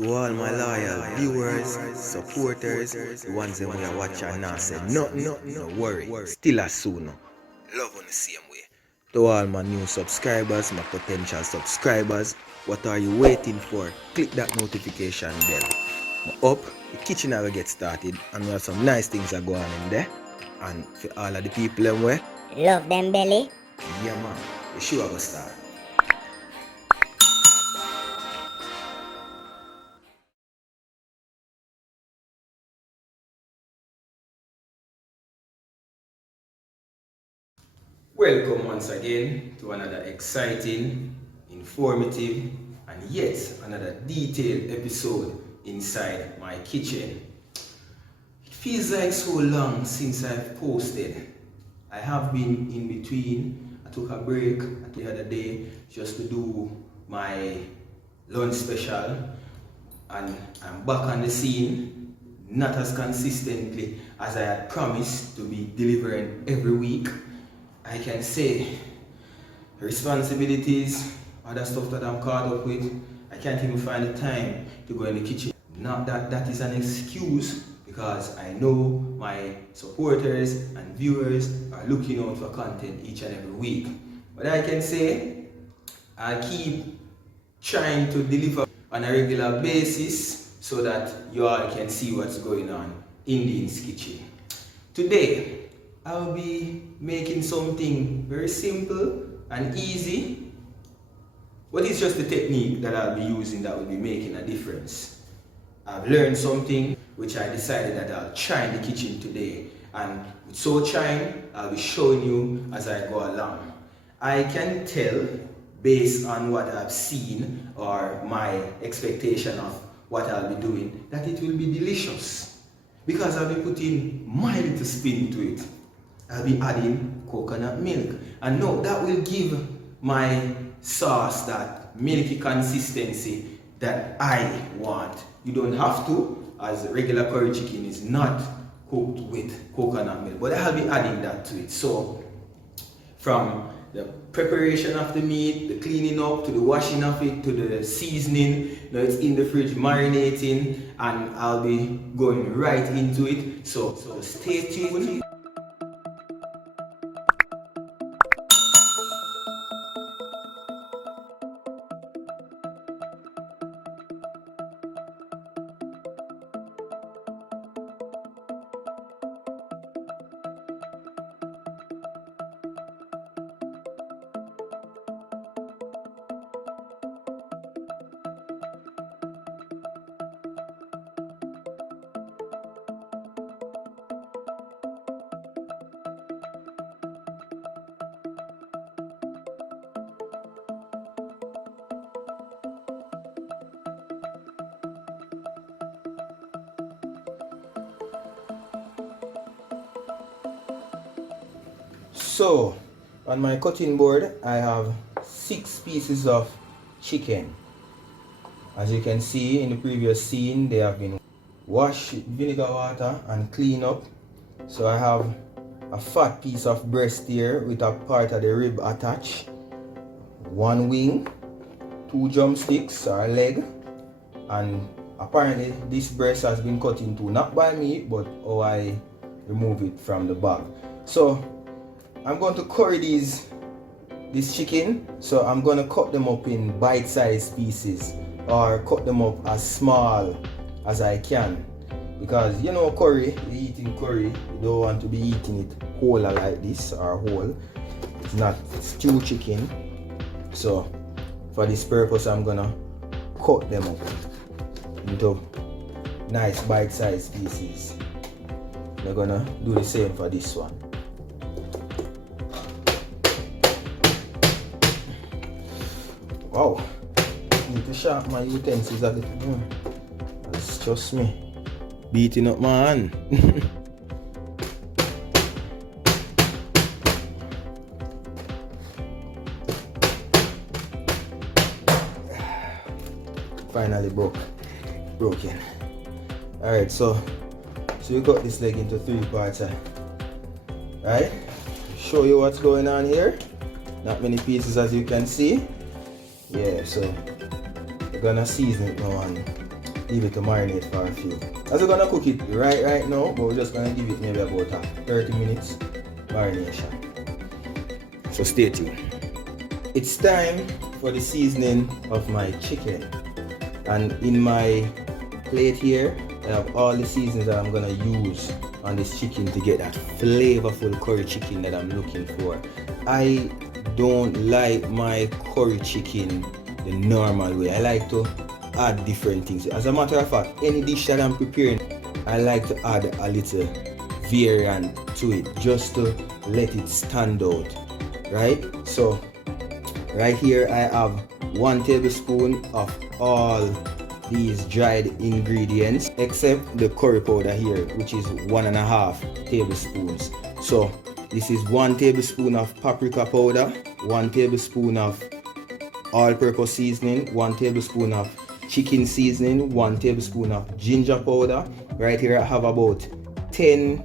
To all my loyal viewers, supporters, the ones that we are watching now say nothing, no worry, still as soon. Love on the same way. To all my new subscribers, my potential subscribers, what are you waiting for? Click that notification bell. Up, the kitchen will get started and we have some nice things that go on in there. And for all of the people them way, love them belly. yeah man, the show will start. Welcome once again to another exciting, informative, and yet another detailed episode inside my kitchen. It feels like so long since I've posted. I have been in between. I took a break the other day just to do my lunch special, and I'm back on the scene, not as consistently as I had promised to be delivering every week. I can say responsibilities, other stuff that I'm caught up with, I can't even find the time to go in the kitchen. Not that that is an excuse, because I know my supporters and viewers are looking out for content each and every week. But I can say I'll keep trying to deliver on a regular basis so that you all can see what's going on in Dean's kitchen. Today, I'll be making something very simple and easy, but it's just the technique that I'll be using that will be making a difference. I've learned something which I decided that I'll try in the kitchen today, and with so trying, I'll be showing you as I go along. I can tell based on what I've seen or my expectation of what I'll be doing that it will be delicious, because I'll be putting my little spin to it. I'll be adding coconut milk, and no, that will give my sauce that milky consistency that I want. You don't have to, as regular curry chicken is not cooked with coconut milk, but I'll be adding that to it. So from the preparation of the meat, the cleaning up, to the washing of it, to the seasoning, now it's in the fridge marinating, and I'll be going right into it. So stay tuned. So, on my cutting board, I have 6 pieces of chicken. As you can see in the previous scene, they have been washed with vinegar water and cleaned up. So I have a fat piece of breast here with a part of the rib attached, 1 wing, 2 drumsticks or leg, and apparently this breast has been cut into, not by me, but how I remove it from the bag. So I'm going to curry this chicken, so I'm going to cut them up in bite-sized pieces, or cut them up as small as I can, because you know curry, eating curry, you don't want to be eating it whole like this, or whole. It's not stew chicken. So for this purpose, I'm going to cut them up into nice bite-sized pieces. We're going to do the same for this one. Wow, I need to sharpen my utensils a little more. That's just me beating up my hand. Finally broken. Alright, so we cut this leg into 3 parts. Right? Show you what's going on here. Not many pieces as you can see. Yeah, so we're gonna season it now and leave it to marinate for a few. As we're gonna cook it right now, but we're just gonna give it maybe about a 30 minutes marination. So stay tuned. It's time for the seasoning of my chicken. And in my plate here, I have all the seasonings that I'm gonna use on this chicken to get that flavorful curry chicken that I'm looking for. I don't like my curry chicken the normal way. I like to add different things. As a matter of fact, any dish that I'm preparing, I like to add a little variant to it just to let it stand out, right? So right here I have 1 tablespoon of all these dried ingredients except the curry powder here, which is 1.5 tablespoons. So this is 1 tablespoon of paprika powder, 1 tablespoon of all-purpose seasoning, 1 tablespoon of chicken seasoning, 1 tablespoon of ginger powder. Right here I have about 10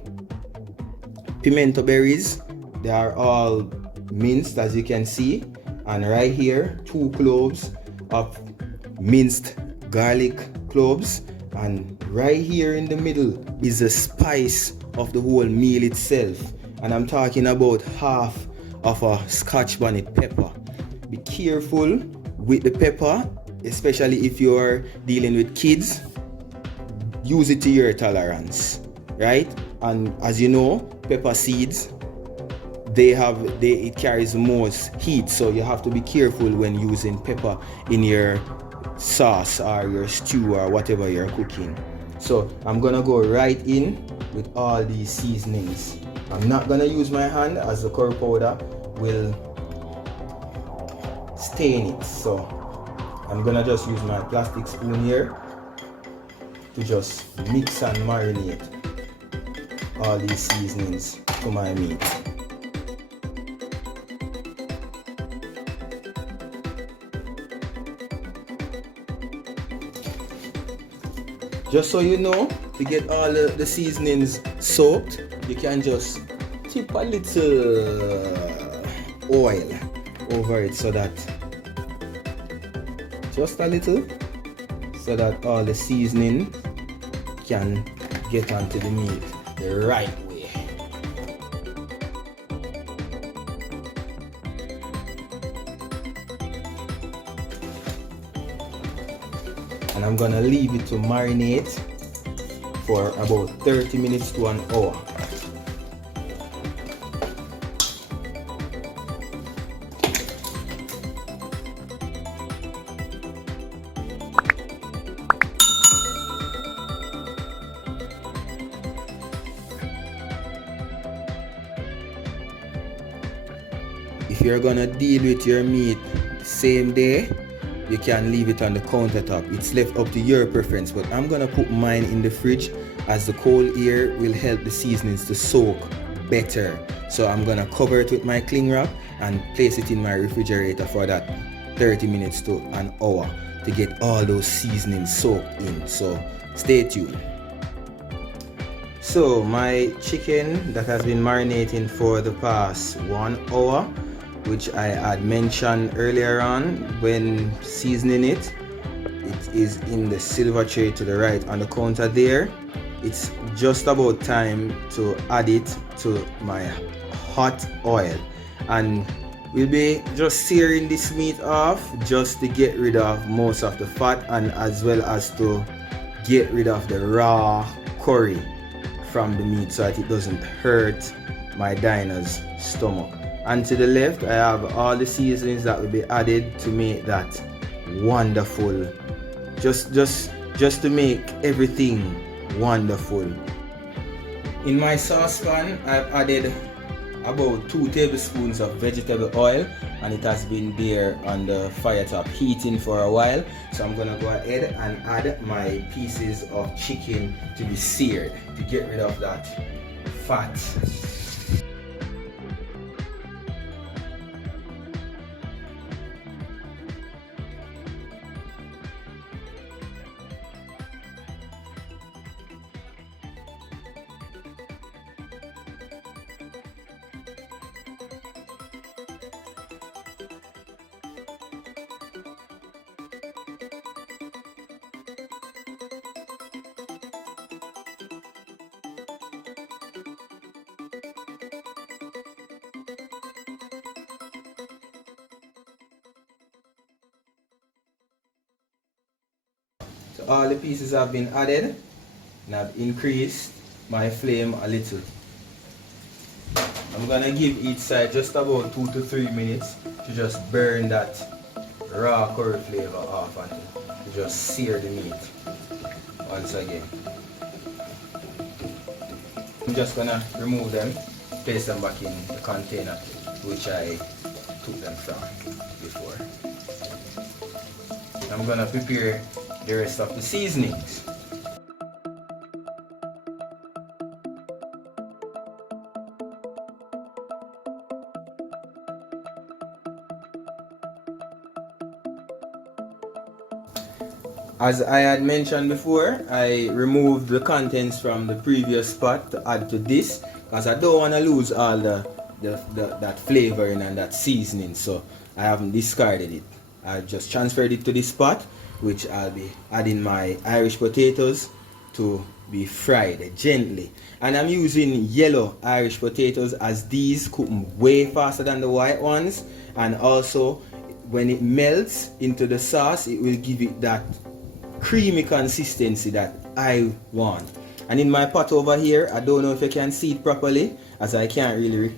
pimento berries. They are all minced, as you can see. And right here 2 cloves of minced garlic cloves. And right here in the middle is the spice of the whole meal itself. And I'm talking about half of a Scotch bonnet pepper. Be careful with the pepper, especially if you're dealing with kids. Use it to your tolerance, right? And as you know, pepper seeds, it carries the most heat, so you have to be careful when using pepper in your sauce or your stew or whatever you're cooking. So I'm gonna go right in with all these seasonings. I'm not gonna use my hand, as the curry powder will stain it. So I'm gonna just use my plastic spoon here to just mix and marinate all these seasonings to my meat. Just so you know, to get all the seasonings soaked, you can just tip a little oil over it, so that just a little, so that all the seasoning can get onto the meat the right way. And I'm gonna leave it to marinate for about 30 minutes to an hour. If you're gonna deal with your meat same day, you can leave it on the countertop. It's left up to your preference, but I'm gonna put mine in the fridge, as the cold air will help the seasonings to soak better. So I'm gonna cover it with my cling wrap and place it in my refrigerator for that 30 minutes to an hour to get all those seasonings soaked in. So stay tuned. So my chicken that has been marinating for the past 1 hour, which I had mentioned earlier on when seasoning it, it is in the silver tray to the right on the counter there. It's just about time to add it to my hot oil, and we'll be just searing this meat off just to get rid of most of the fat, and as well as to get rid of the raw curry from the meat, so that it doesn't hurt my diner's stomach. And to the left I have all the seasonings that will be added to make that wonderful, just to make everything wonderful. In my saucepan I've added about 2 tablespoons of vegetable oil, and it has been there on the fire top heating for a while. So I'm gonna go ahead and add my pieces of chicken to be seared to get rid of that fat. all the pieces have been added, and I've increased my flame a little. I'm gonna give each side just about 2 to 3 minutes to just burn that raw curry flavor off and to just sear the meat once again. I'm just gonna remove them, place them back in the container which I took them from before. I'm gonna prepare the rest of the seasonings. As I had mentioned before, I removed the contents from the previous pot to add to this because I don't want to lose all that flavoring and that seasoning, so I haven't discarded it. I just transferred it to this pot, which I'll be adding my Irish potatoes to be fried gently. And I'm using yellow Irish potatoes as these cook way faster than the white ones, and also when it melts into the sauce it will give it that creamy consistency that I want. And in my pot over here, I don't know if you can see it properly as I can't really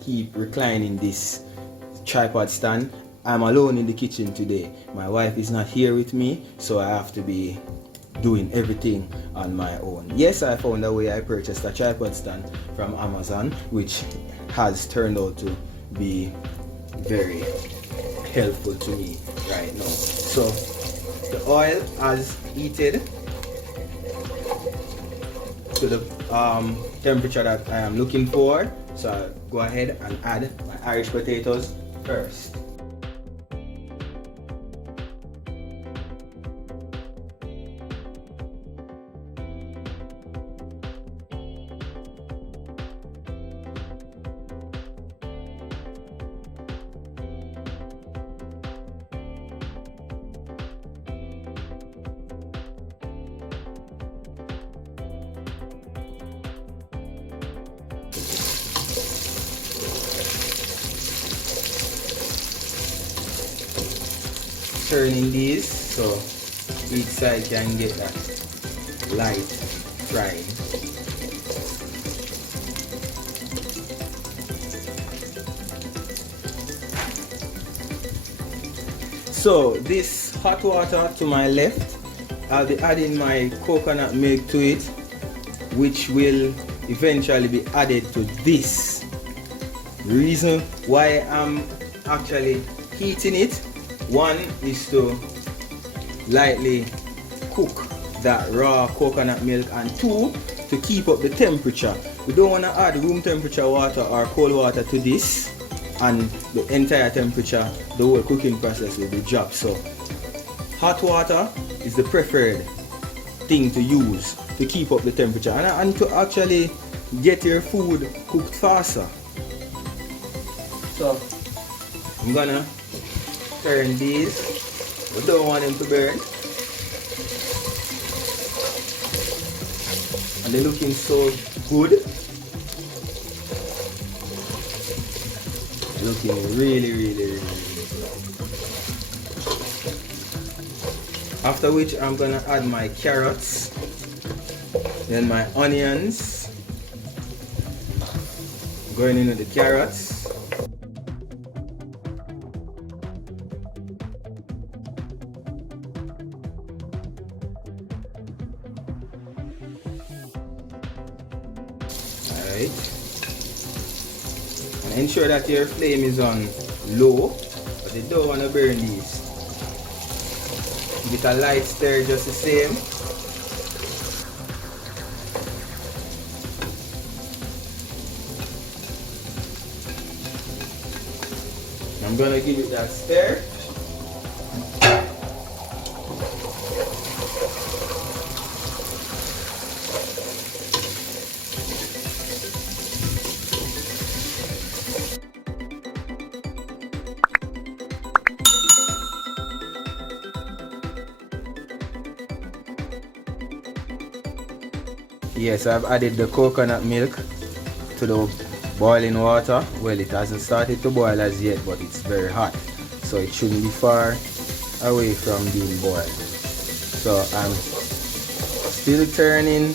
keep reclining this tripod stand. I'm alone in the kitchen today. My wife is not here with me, so I have to be doing everything on my own. Yes, I found a way. I purchased a tripod stand from Amazon, which has turned out to be very helpful to me right now. So the oil has heated to the temperature that I am looking for, so I'll go ahead and add my Irish potatoes first. Turning these so each side can get that light frying. So this hot water to my left, I'll be adding my coconut milk to it, which will eventually be added to this. The reason why I'm actually heating it, one is to lightly cook that raw coconut milk, and two, to keep up the temperature. We don't want to add room temperature water or cold water to this and the entire temperature, the whole cooking process will be dropped. So hot water is the preferred thing to use to keep up the temperature and to actually get your food cooked faster. So I'm gonna turn these. We don't want them to burn. And they're looking so good. Looking really, really, really good. After which I'm gonna add my carrots, then my onions, going into the carrots. And ensure that your flame is on low, but you don't want to burn these. Give it a light stir just the same. I'm gonna give it that stir. Yes, I've added the coconut milk to the boiling water. Well, it hasn't started to boil as yet, but it's very hot, so it shouldn't be far away from being boiled. So I'm still turning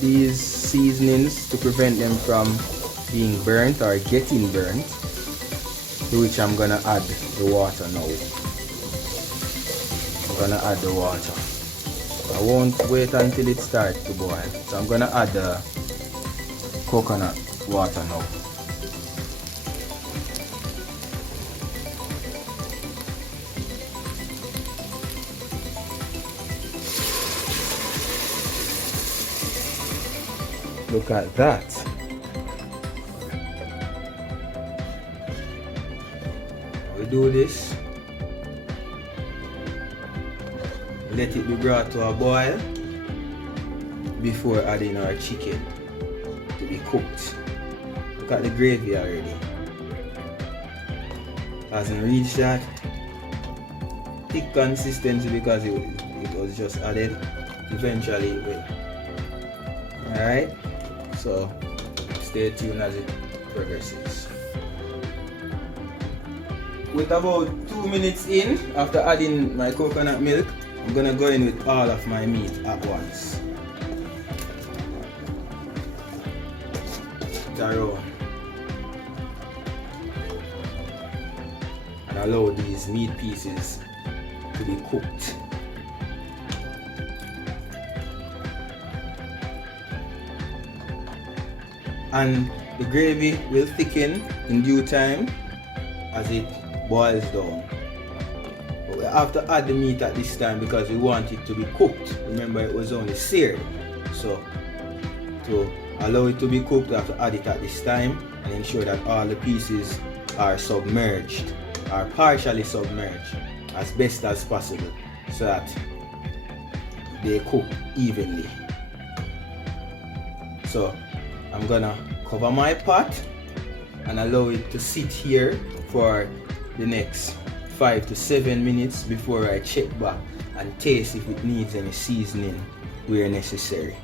these seasonings to prevent them from being burnt or getting burnt, to which I'm gonna add the water now. I'm gonna add the water. I won't wait until it starts to boil. So I'm gonna add the coconut water now. Look at that. We do this. Let it be brought to a boil before adding our chicken to be cooked. Look at the gravy already. Hasn't reached that thick consistency because it was just added. Eventually it will. Alright, so stay tuned as it progresses. With about 2 minutes in, after adding my coconut milk, I'm gonna go in with all of my meat at once. Taro. And allow these meat pieces to be cooked. And the gravy will thicken in due time as it boils down. But we have to add the meat at this time because we want it to be cooked. Remember, it was only seared. So to allow it to be cooked, we have to add it at this time and ensure that all the pieces are submerged, are partially submerged as best as possible so that they cook evenly. So I'm gonna cover my pot and allow it to sit here for the next 5 to 7 minutes before I check back and taste if it needs any seasoning where necessary.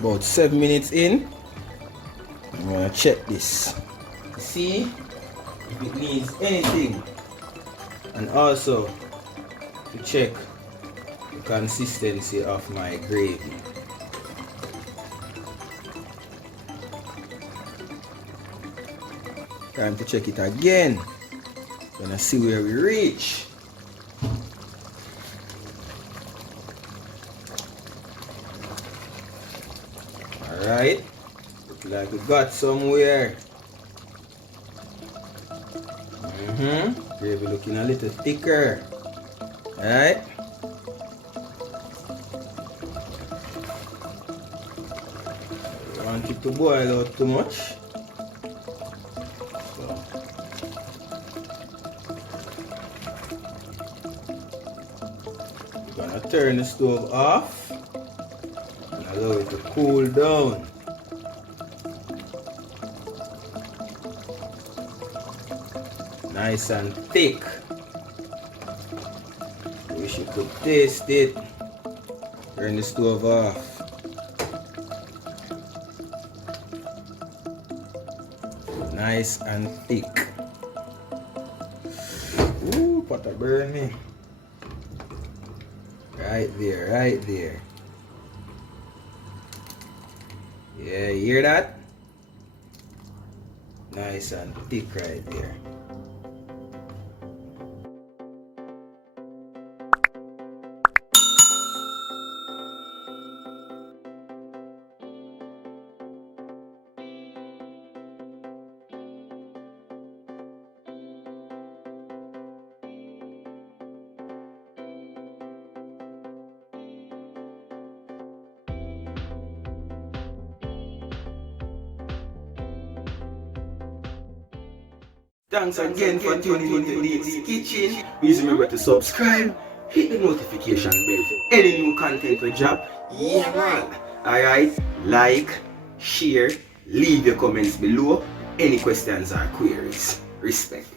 About 7 minutes in, I'm gonna check this to see if it needs anything, and also to check the consistency of my gravy. Time to check it again. Gonna see where we reach. Alright. Look like we got somewhere. Gravy looking a little thicker. Alright. Don't want it to boil out too much. Turn the stove off and allow it to cool down. Nice and thick. Wish you could taste it. Turn the stove off. Nice and thick. Ooh, pot burn me. Right there, right there. Yeah, you hear that? Nice and thick right there. Thanks again for tuning into Lee's Kitchen. Please remember to subscribe, hit the notification bell for any new content we drop. Yeah man. Alright, like, share, leave your comments below. Any questions or queries. Respect.